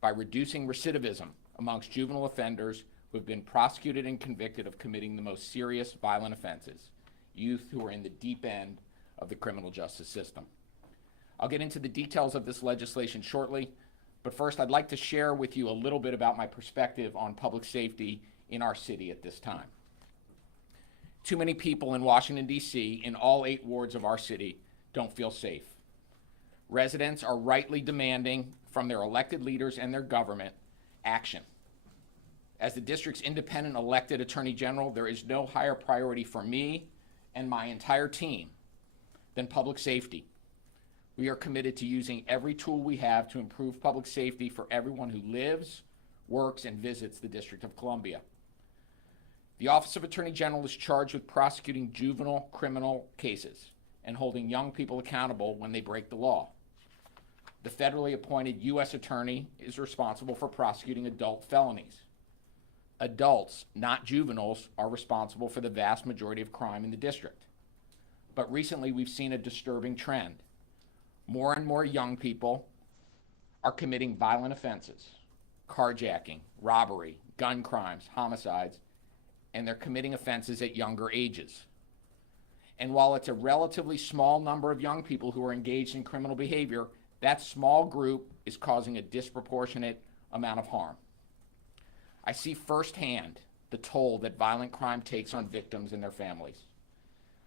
by reducing recidivism amongst juvenile offenders who have been prosecuted and convicted of committing the most serious violent offenses, youth who are in the deep end of the criminal justice system. I'll get into the details of this legislation shortly, but first I'd like to share with you a little bit about my perspective on public safety in our city at this time. Too many people in Washington, D.C., in all 8 wards of our city, don't feel safe. Residents are rightly demanding from their elected leaders and their government action. As the district's independent elected Attorney General, there is no higher priority for me and my entire team than public safety. We are committed to using every tool we have to improve public safety for everyone who lives, works, and visits the District of Columbia. The Office of Attorney General is charged with prosecuting juvenile criminal cases and holding young people accountable when they break the law. The federally appointed U.S. Attorney is responsible for prosecuting adult felonies. Adults, not juveniles, are responsible for the vast majority of crime in the district. But recently we've seen a disturbing trend. More and more young people are committing violent offenses, carjacking, robbery, gun crimes, homicides, and they're committing offenses at younger ages. And while it's a relatively small number of young people who are engaged in criminal behavior, that small group is causing a disproportionate amount of harm. I see firsthand the toll that violent crime takes on victims and their families.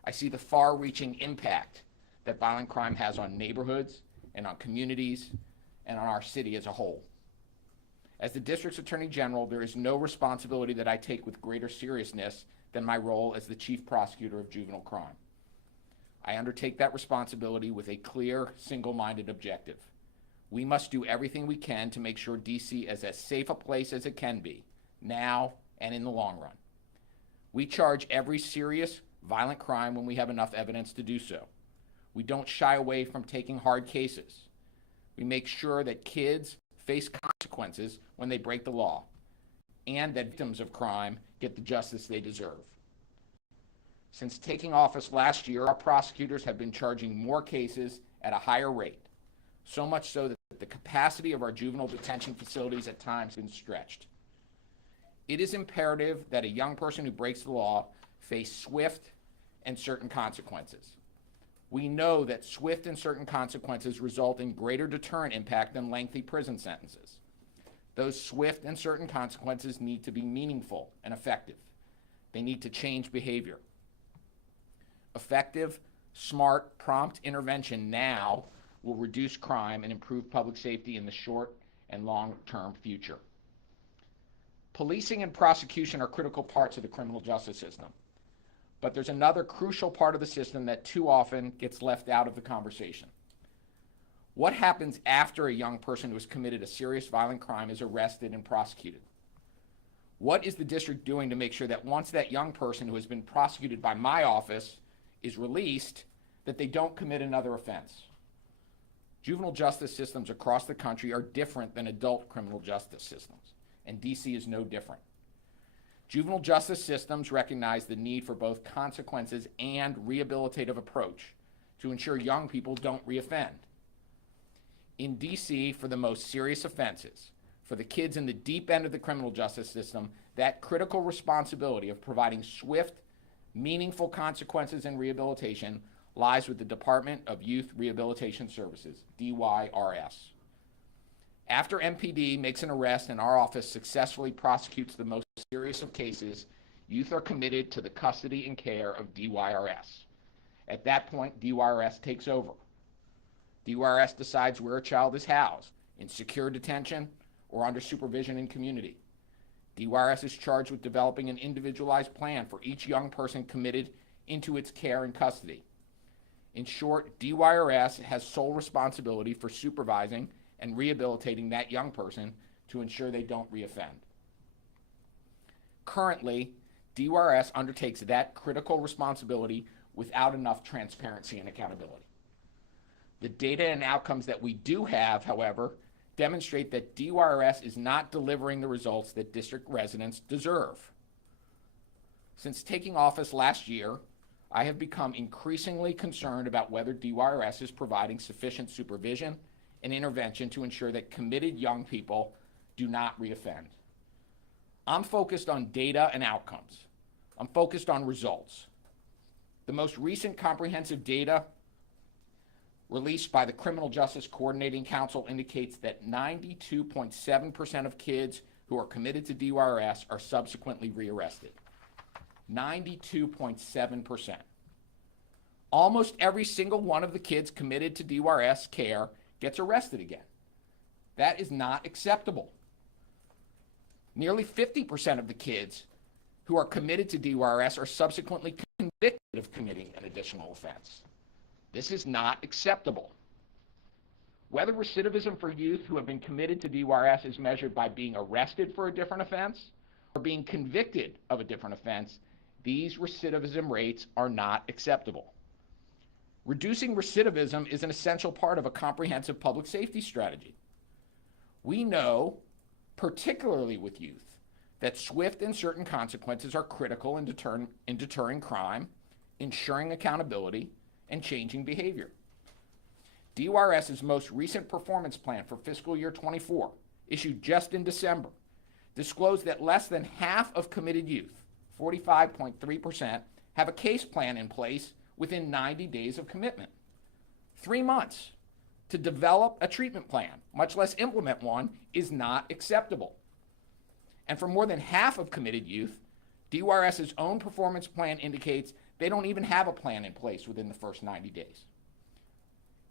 I see the far-reaching impact that violent crime has on neighborhoods and on communities and on our city as a whole. As the district's Attorney General, there is no responsibility that I take with greater seriousness than my role as the Chief Prosecutor of Juvenile Crime. I undertake that responsibility with a clear, single-minded objective. We must do everything we can to make sure DC is as safe a place as it can be, now and in the long run. We charge every serious, violent crime when we have enough evidence to do so. We don't shy away from taking hard cases. We make sure that kids face consequences when they break the law, and that victims of crime get the justice they deserve. Since taking office last year, our prosecutors have been charging more cases at a higher rate, so much so that the capacity of our juvenile detention facilities at times has been stretched. It is imperative that a young person who breaks the law face swift and certain consequences. We know that swift and certain consequences result in greater deterrent impact than lengthy prison sentences. Those swift and certain consequences need to be meaningful and effective. They need to change behavior. Effective, smart, prompt intervention now will reduce crime and improve public safety in the short and long-term future. Policing and prosecution are critical parts of the criminal justice system. But there's another crucial part of the system that too often gets left out of the conversation. What happens after a young person who has committed a serious violent crime is arrested and prosecuted? What is the district doing to make sure that once that young person who has been prosecuted by my office is released, that they don't commit another offense? Juvenile justice systems across the country are different than adult criminal justice systems, and DC is no different. Juvenile justice systems recognize the need for both consequences and rehabilitative approach to ensure young people don't reoffend. In DC, for the most serious offenses, for the kids in the deep end of the criminal justice system, that critical responsibility of providing swift, meaningful consequences and rehabilitation lies with the Department of Youth Rehabilitation Services, DYRS. After MPD makes an arrest and our office successfully prosecutes the most serious of cases, youth are committed to the custody and care of DYRS. At that point, DYRS takes over. DYRS decides where a child is housed, in secure detention or under supervision in community. DYRS is charged with developing an individualized plan for each young person committed into its care and custody. In short, DYRS has sole responsibility for supervising and rehabilitating that young person to ensure they don't reoffend. Currently, DYRS undertakes that critical responsibility without enough transparency and accountability. The data and outcomes that we do have, however, demonstrate that DYRS is not delivering the results that district residents deserve. Since taking office last year, I have become increasingly concerned about whether DYRS is providing sufficient supervision and intervention to ensure that committed young people do not reoffend. I'm focused on data and outcomes. I'm focused on results. The most recent comprehensive data released by the Criminal Justice Coordinating Council indicates that 92.7% of kids who are committed to DYRS are subsequently rearrested. 92.7%. Almost every single one of the kids committed to DYRS care gets arrested again. That is not acceptable. Nearly 50% of the kids who are committed to DYRS are subsequently convicted of committing an additional offense. This is not acceptable. Whether recidivism for youth who have been committed to DYRS is measured by being arrested for a different offense or being convicted of a different offense, these recidivism rates are not acceptable. Reducing recidivism is an essential part of a comprehensive public safety strategy. We know, particularly with youth, that swift and certain consequences are critical in deterring crime, ensuring accountability, and changing behavior. DYRS's most recent performance plan for fiscal year 24, issued just in December, disclosed that less than half of committed youth, 45.3%, have a case plan in place within 90 days of commitment. 3 months to develop a treatment plan, much less implement one, is not acceptable. And for more than half of committed youth, DYRS's own performance plan indicates they don't even have a plan in place within the first 90 days.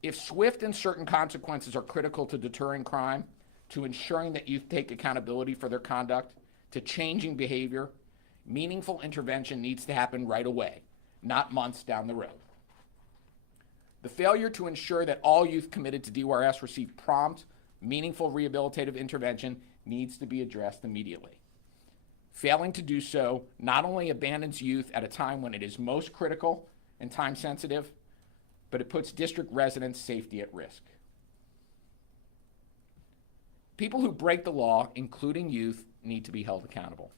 If swift and certain consequences are critical to deterring crime, to ensuring that youth take accountability for their conduct, to changing behavior, meaningful intervention needs to happen right away, not months down the road. The failure to ensure that all youth committed to DYRS receive prompt, meaningful rehabilitative intervention needs to be addressed immediately. Failing to do so not only abandons youth at a time when it is most critical and time sensitive, but it puts district residents' safety at risk. People who break the law, including youth, need to be held accountable.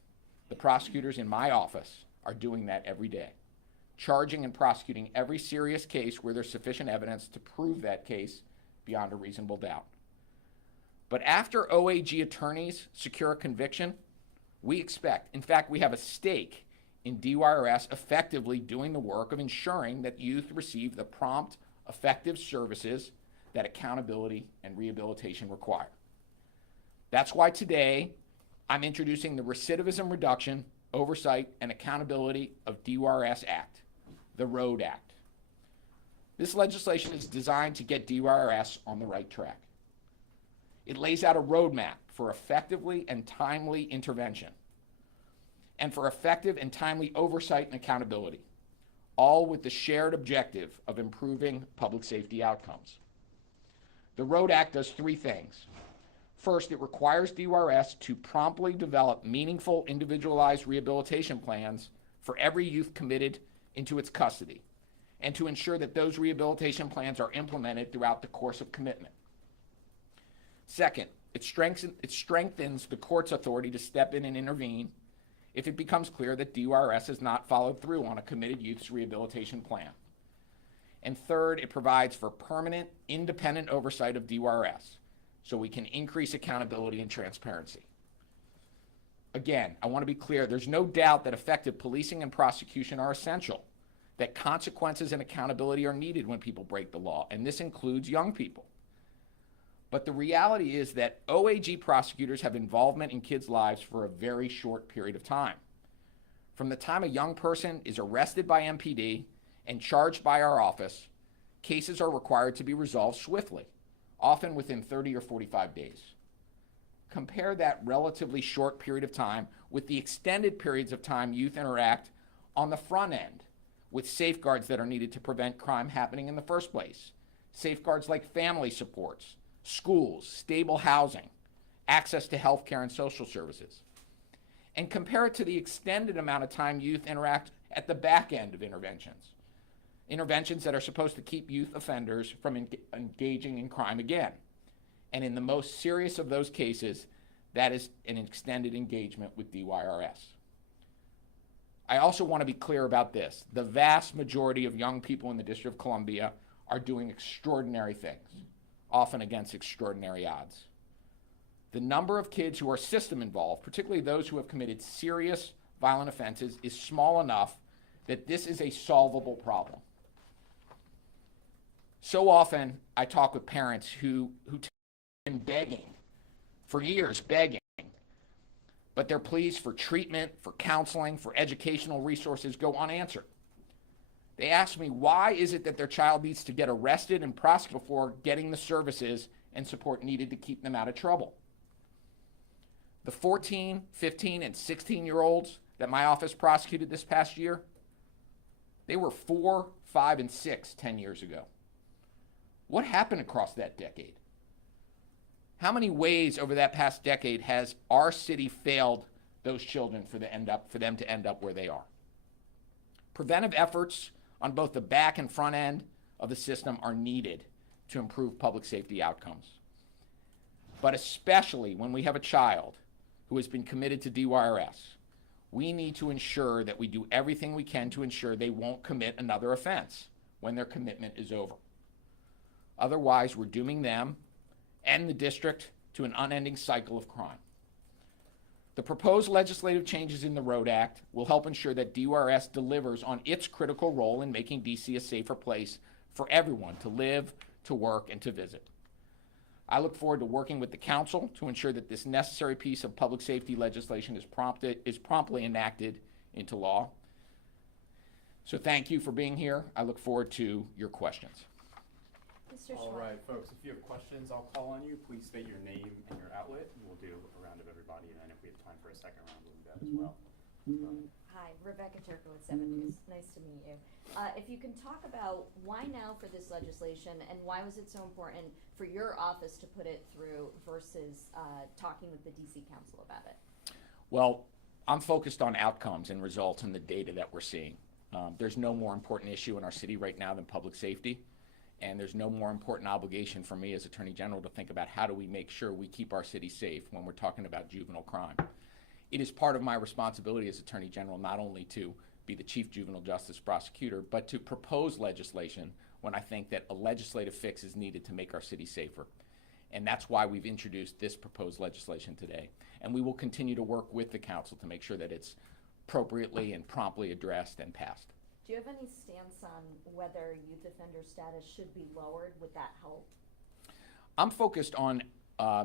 The prosecutors in my office are doing that every day, charging and prosecuting every serious case where there's sufficient evidence to prove that case beyond a reasonable doubt. But after OAG attorneys secure a conviction, we expect, in fact, we have a stake in DYRS effectively doing the work of ensuring that youth receive the prompt, effective services that accountability and rehabilitation require. That's why today I'm introducing the Recidivism Reduction, Oversight, and Accountability of DYRS Act, the ROAD Act. This legislation is designed to get DYRS on the right track. It lays out a roadmap for effectively and timely intervention and for effective and timely oversight and accountability, all with the shared objective of improving public safety outcomes. The ROAD Act does 3 things. First, it requires DYRS to promptly develop meaningful, individualized rehabilitation plans for every youth committed into its custody, and to ensure that those rehabilitation plans are implemented throughout the course of commitment. Second, it strengthens the court's authority to step in and intervene if it becomes clear that DYRS has not followed through on a committed youth's rehabilitation plan. And third, it provides for permanent, independent oversight of DYRS, so we can increase accountability and transparency. Again, I want to be clear, there's no doubt that effective policing and prosecution are essential, that consequences and accountability are needed when people break the law, and this includes young people. But the reality is that OAG prosecutors have involvement in kids' lives for a very short period of time. From the time a young person is arrested by MPD and charged by our office, cases are required to be resolved swiftly, often within 30 or 45 days. Compare that relatively short period of time with the extended periods of time youth interact on the front end with safeguards that are needed to prevent crime happening in the first place. Safeguards like family supports, schools, stable housing, access to health care and social services. And compare it to the extended amount of time youth interact at the back end of interventions. Interventions that are supposed to keep youth offenders from engaging in crime again. And in the most serious of those cases, that is an extended engagement with DYRS. I also want to be clear about this. The vast majority of young people in the District of Columbia are doing extraordinary things. often against extraordinary odds. The number of kids who are system involved, particularly those who have committed serious violent offenses, is small enough that this is a solvable problem. So often I talk with parents who have been begging for years, but their pleas for treatment, for counseling, for educational resources go unanswered. They ask me, why is it that their child needs to get arrested and prosecuted before getting the services and support needed to keep them out of trouble? The 14, 15, and 16-year-olds that my office prosecuted this past year, they were 4, 5, and 6 10 years ago. What happened across that decade? How many ways over that past decade has our city failed those children for them to end up where they are? Preventive efforts on both the back and front end of the system are needed to improve public safety outcomes. But especially when we have a child who has been committed to DYRS, we need to ensure that we do everything we can to ensure they won't commit another offense when their commitment is over. Otherwise, we're dooming them and the district to an unending cycle of crime. The proposed legislative changes in the Road Act will help ensure that DYRS delivers on its critical role in making DC a safer place for everyone to live, to work, and to visit. I look forward to working with the council to ensure that this necessary piece of public safety legislation is promptly enacted into law. So thank you for being here. I look forward to your questions. Mr. Schwalb. All right, folks, if you have questions, I'll call on you. Please state your name and your outlet, and we'll do a round of everybody, and then if we have time for a second round, we'll do that as well. Hi, Rebecca Turco with 7 News. Nice to meet you. If you can talk about why now for this legislation, and why was it so important for your office to put it through versus talking with the DC Council about it? Well, I'm focused on outcomes and results and the data that we're seeing. There's no more important issue in our city right now than public safety. And there's no more important obligation for me as Attorney General to think about how do we make sure we keep our city safe when we're talking about juvenile crime. It is part of my responsibility as Attorney General not only to be the Chief Juvenile Justice Prosecutor, but to propose legislation when I think that a legislative fix is needed to make our city safer. And that's why we've introduced this proposed legislation today. And we will continue to work with the council to make sure that it's appropriately and promptly addressed and passed. Do you have any stance on whether youth offender status should be lowered? Would that help? I'm focused on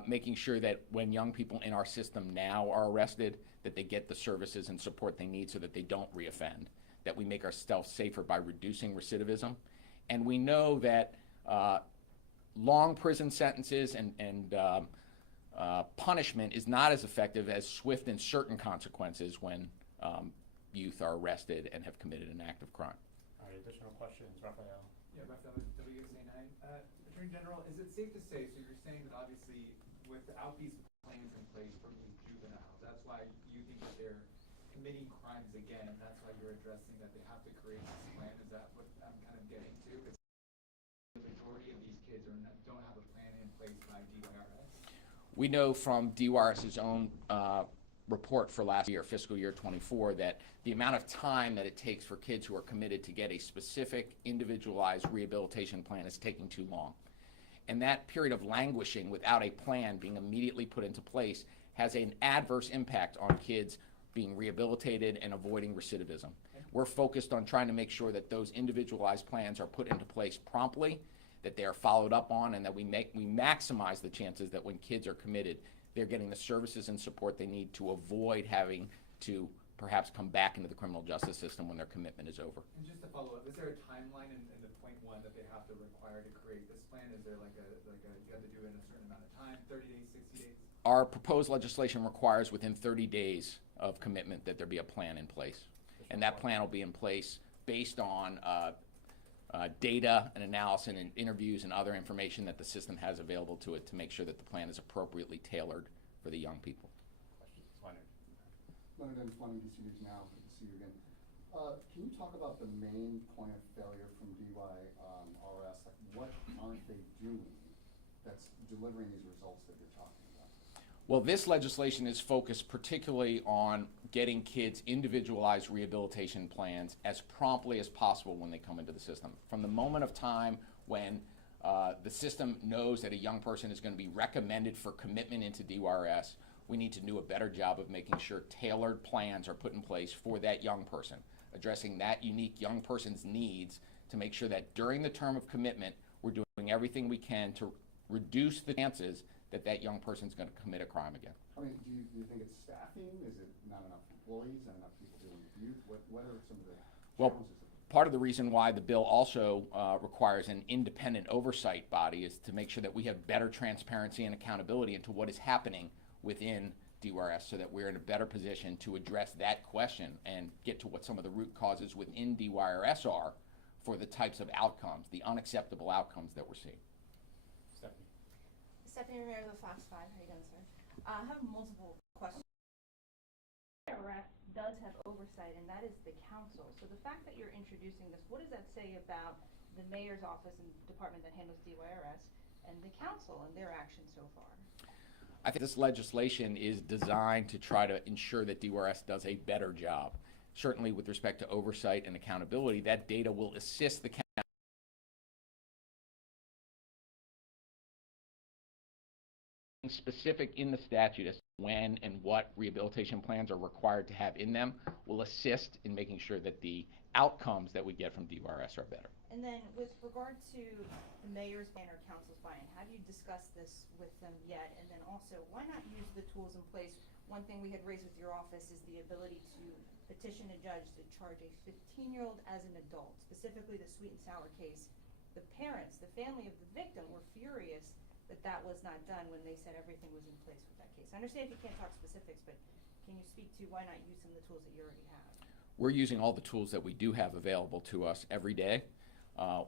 making sure that when young people in our system now are arrested, that they get the services and support they need so that they don't reoffend, that we make ourselves safer by reducing recidivism. And we know that long prison sentences and punishment is not as effective as swift and certain consequences when youth are arrested and have committed an act of crime. All right, additional questions, Raphael? Yeah, Raphael, WSA9. Attorney General, is it safe to say, so you're saying that obviously without these plans in place for these juveniles, that's why you think that they're committing crimes again, and that's why you're addressing that they have to create this plan? Is that what I'm kind of getting to? Because the majority of these kids don't have a plan in place by DYRS? We know from DYRS's own report for last year, fiscal year 24, that the amount of time that it takes for kids who are committed to get a specific individualized rehabilitation plan is taking too long. And that period of languishing without a plan being immediately put into place has an adverse impact on kids being rehabilitated and avoiding recidivism. We're focused on trying to make sure that those individualized plans are put into place promptly, that they are followed up on, and that we maximize the chances that when kids are committed, they're getting the services and support they need to avoid having to perhaps come back into the criminal justice system when their commitment is over. And just to follow up, is there a timeline in the point one that they have to require to create this plan? Is there like a you have to do it in a certain amount of time, 30 days, 60 days? Our proposed legislation requires within 30 days of commitment that there be a plan in place. And that plan will be in place based on data and analysis and interviews and other information that the system has available to it to make sure that the plan is appropriately tailored for the young people. Questions? Leonard? Leonard and Fleming, DC News Now. Good to see you again. Can you talk about the main point of failure from DYRS? Like, what aren't they doing that's delivering these results that you're talking about? Well, this legislation is focused particularly on getting kids individualized rehabilitation plans as promptly as possible when they come into the system. From the moment of time when The system knows that a young person is going to be recommended for commitment into DYRS. We need to do a better job of making sure tailored plans are put in place for that young person, addressing that unique young person's needs to make sure that during the term of commitment, we're doing everything we can to reduce the chances that that young person's going to commit a crime again. I mean, do you think it's staffing? Is it not enough employees, not enough people dealing with youth? What are some of the Well, challenges? part of the reason why the bill also requires an independent oversight body is to make sure that we have better transparency and accountability into what is happening within DYRS so that we're in a better position to address that question and get to what some of the root causes within DYRS are for the types of outcomes, the unacceptable outcomes that we're seeing. Stephanie? Stephanie Ramirez with Fox 5. How you doing, sir? I have multiple questions. IRS does have oversight, and that is the council. So the fact that you're introducing this, what does that say about the mayor's office and department that handles DYRS and the council and their actions so far? I think this legislation is designed to try to ensure that DYRS does a better job. Certainly with respect to oversight and accountability, that data will assist the specific in the statute as to when and what rehabilitation plans are required to have in them will assist in making sure that the outcomes that we get from DYRS are better. And then with regard to the mayor's ban or council's buy-in, have you discussed this with them yet? And then also, why not use the tools in place? One thing we had raised with your office is the ability to petition a judge to charge a 15-year-old as an adult, specifically the sweet and sour case. The parents, the family of the victim were furious that that was not done when they said everything was in place with that case. I understand if you can't talk specifics, but can you speak to why not use some of the tools that you already have? We're using all the tools that we do have available to us every day.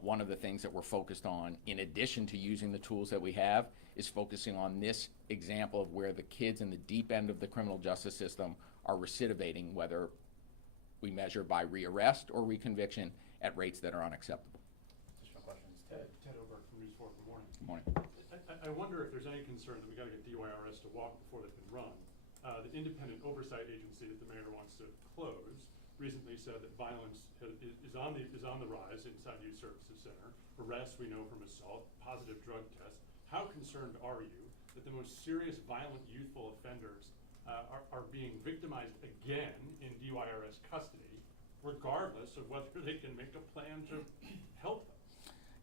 One of the things that we're focused on, in addition to using the tools that we have, is focusing on this example of where the kids in the deep end of the criminal justice system are recidivating, whether we measure by rearrest or reconviction at rates that are unacceptable. Additional questions? Ted Oberg from News 4. Good morning. Good morning. I wonder if there's any concern that we got to get DYRS to walk before they can run. The independent oversight agency that the mayor wants to close recently said that violence is on the rise inside the Youth Services Center. Arrests, we know from assault, positive drug tests. How concerned are you that the most serious violent youthful offenders are being victimized again in DYRS custody, regardless of whether they can make a plan to help them?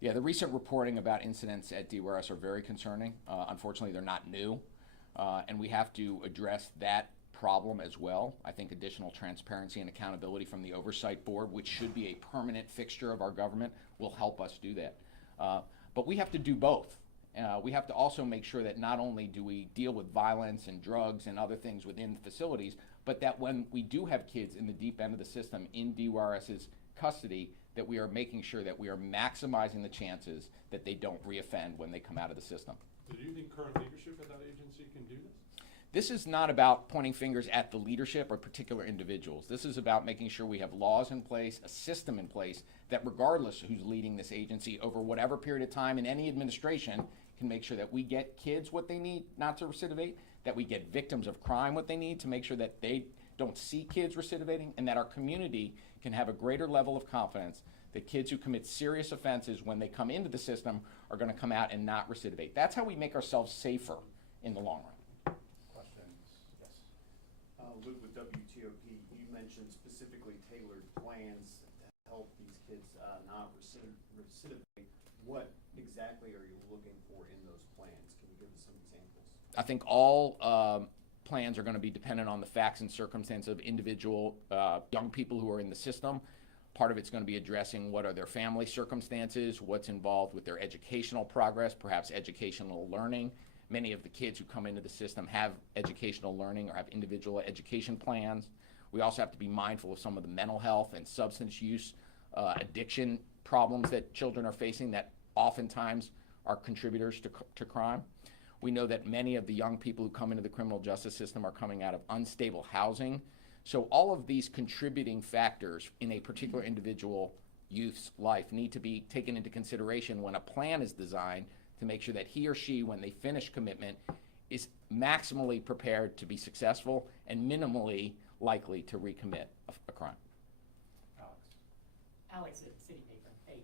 Yeah, the recent reporting about incidents at DYRS are very concerning. Unfortunately, they're not new, and we have to address that problem as well. I think additional transparency and accountability from the Oversight Board, which should be a permanent fixture of our government, will help us do that. But we have to do both. We have to also make sure that not only do we deal with violence and drugs and other things within facilities, but that when we do have kids in the deep end of the system in DYRS's custody, that we are making sure that we are maximizing the chances that they don't reoffend when they come out of the system. Do you think current leadership at that agency can do this? This is not about pointing fingers at the leadership or particular individuals. This is about making sure we have laws in place, a system in place, that regardless of who's leading this agency over whatever period of time in any administration, can make sure that we get kids what they need not to recidivate, that we get victims of crime what they need to make sure that they don't see kids recidivating, and that our community can have a greater level of confidence that kids who commit serious offenses when they come into the system are going to come out and not recidivate. That's how we make ourselves safer in the long run. Questions? Yes. Luke with WTOP, you mentioned specifically tailored plans to help these kids not recidivate. What exactly are you looking for in those plans? Can you give us some examples? I think all plans are going to be dependent on the facts and circumstances of individual young people who are in the system. Part of it's going to be addressing what are their family circumstances, what's involved with their educational progress, perhaps educational learning. Many of the kids who come into the system have educational learning or have individual education plans. We also have to be mindful of some of the mental health and substance use addiction problems that children are facing that oftentimes are contributors to crime. We know that many of the young people who come into the criminal justice system are coming out of unstable housing. So all of these contributing factors in a particular individual youth's life need to be taken into consideration when a plan is designed to make sure that he or she, when they finish commitment, is maximally prepared to be successful and minimally likely to recommit a crime. Alex? Alex at City Paper. Hey,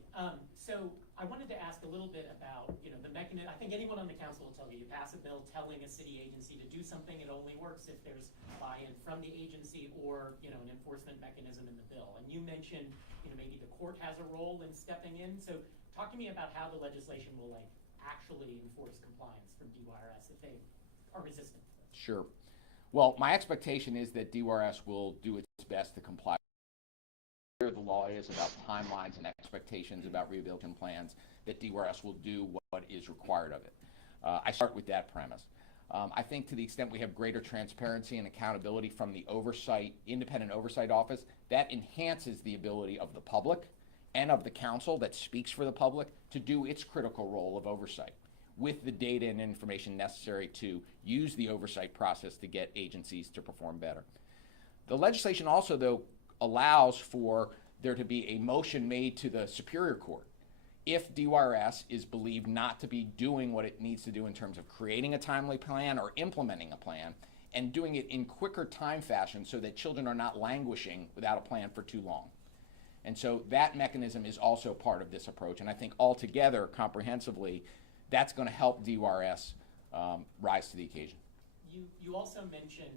so I wanted to ask a little bit about, the mechanism. I think anyone on the council will tell you, you pass a bill telling a city agency to do something, it only works if there's buy-in from the agency or, an enforcement mechanism in the bill. And you mentioned, maybe the court has a role in stepping in. So talk to me about how the legislation will actually enforce compliance from DYRS if they are resistant. Sure. Well, my expectation is that DYRS will do its best to comply. The law is about timelines and expectations about rehabilitation plans, that DYRS will do what is required of it. I start with that premise. I think to the extent we have greater transparency and accountability from the independent oversight office, that enhances the ability of the public and of the council that speaks for the public to do its critical role of oversight with the data and information necessary to use the oversight process to get agencies to perform better. The legislation also, though, allows for there to be a motion made to the Superior Court if DYRS is believed not to be doing what it needs to do in terms of creating a timely plan or implementing a plan, and doing it in quicker time fashion so that children are not languishing without a plan for too long. And so that mechanism is also part of this approach, and I think altogether, comprehensively, that's going to help DYRS rise to the occasion. You also mentioned,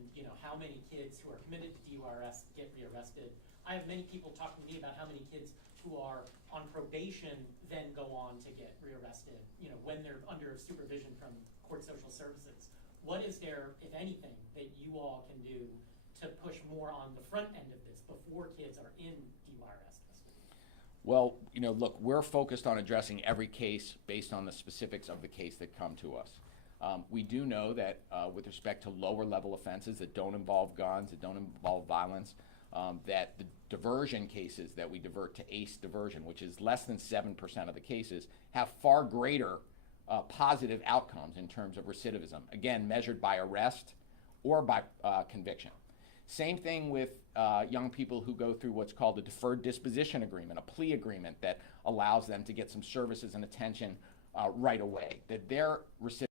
how many kids who are committed to DYRS get rearrested. I have many people talking to me about how many kids who are on probation then go on to get rearrested, when they're under supervision from court social services. What is there, if anything, that you all can do to push more on the front end of this before kids are in DYRS custody? Well, look, we're focused on addressing every case based on the specifics of the case that come to us. We do know that with respect to lower level offenses that don't involve guns, that don't involve violence, that the diversion cases that we divert to ACE diversion, which is less than 7% of the cases, have far greater positive outcomes in terms of recidivism, again, measured by arrest or by conviction. Same thing with young people who go through what's called a deferred disposition agreement, a plea agreement that allows them to get some services and attention right away, that their recidivism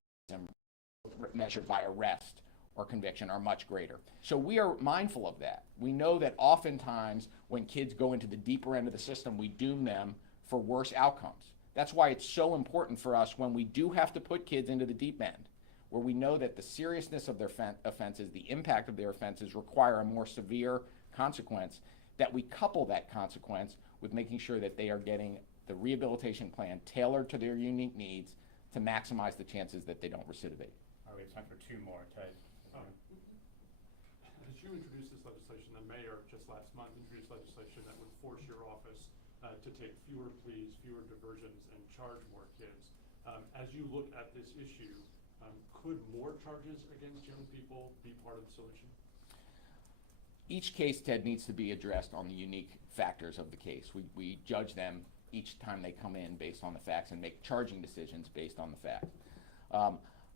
measured by arrest or conviction are much greater. So we are mindful of that. We know that oftentimes when kids go into the deeper end of the system, we doom them for worse outcomes. That's why it's so important for us when we do have to put kids into the deep end, where we know that the seriousness of their offenses, the impact of their offenses require a more severe consequence, that we couple that consequence with making sure that they are getting the rehabilitation plan tailored to their unique needs to maximize the chances that they don't recidivate. All right, we have time for two more. Ted? As you introduced this legislation, the mayor just last month introduced legislation that would force your office to take fewer pleas, fewer diversions, and charge more kids. As you look at this issue, could more charges against young people be part of the solution? Each case, Ted, needs to be addressed on the unique factors of the case. We judge them each time they come in based on the facts and make charging decisions based on the facts.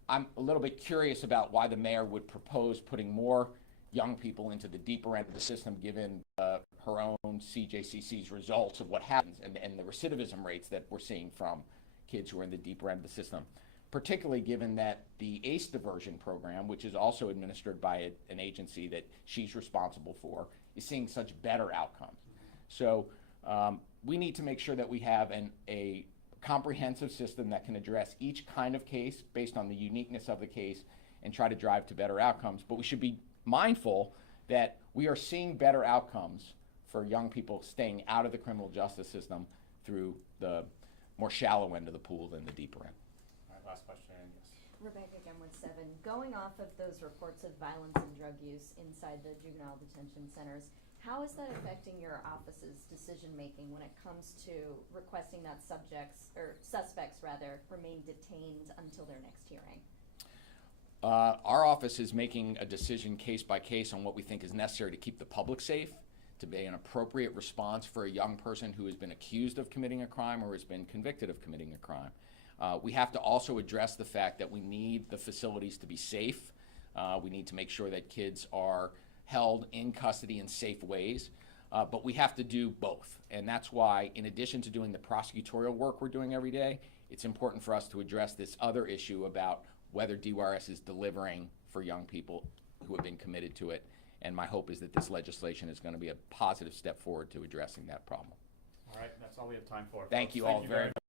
I'm a little bit curious about why the mayor would propose putting more young people into the deeper end of the system, given her own CJCC's results of what happens and the recidivism rates that we're seeing from kids who are in the deeper end of the system, particularly given that the ACE diversion program, which is also administered by an agency that she's responsible for, is seeing such better outcomes. So we need to make sure that we have a comprehensive system that can address each kind of case based on the uniqueness of the case and try to drive to better outcomes. But we should be mindful that we are seeing better outcomes for young people staying out of the criminal justice system through the more shallow end of the pool than the deeper end. All right, last question, yes. Rebecca again with 7. Going off of those reports of violence and drug use inside the juvenile detention centers, how is that affecting your office's decision-making when it comes to requesting that suspects remain detained until their next hearing? Our office is making a decision case by case on what we think is necessary to keep the public safe, to be an appropriate response for a young person who has been accused of committing a crime or has been convicted of committing a crime. We have to also address the fact that we need the facilities to be safe. We need to make sure that kids are held in custody in safe ways, but we have to do both. And that's why, in addition to doing the prosecutorial work we're doing every day, it's important for us to address this other issue about whether DYRS is delivering for young people who have been committed to it. And my hope is that this legislation is going to be a positive step forward to addressing that problem. All right, that's all we have time for. Thank folks. you all Thank very very much.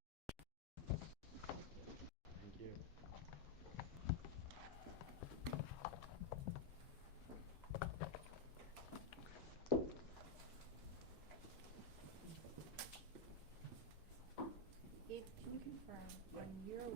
confirm, on your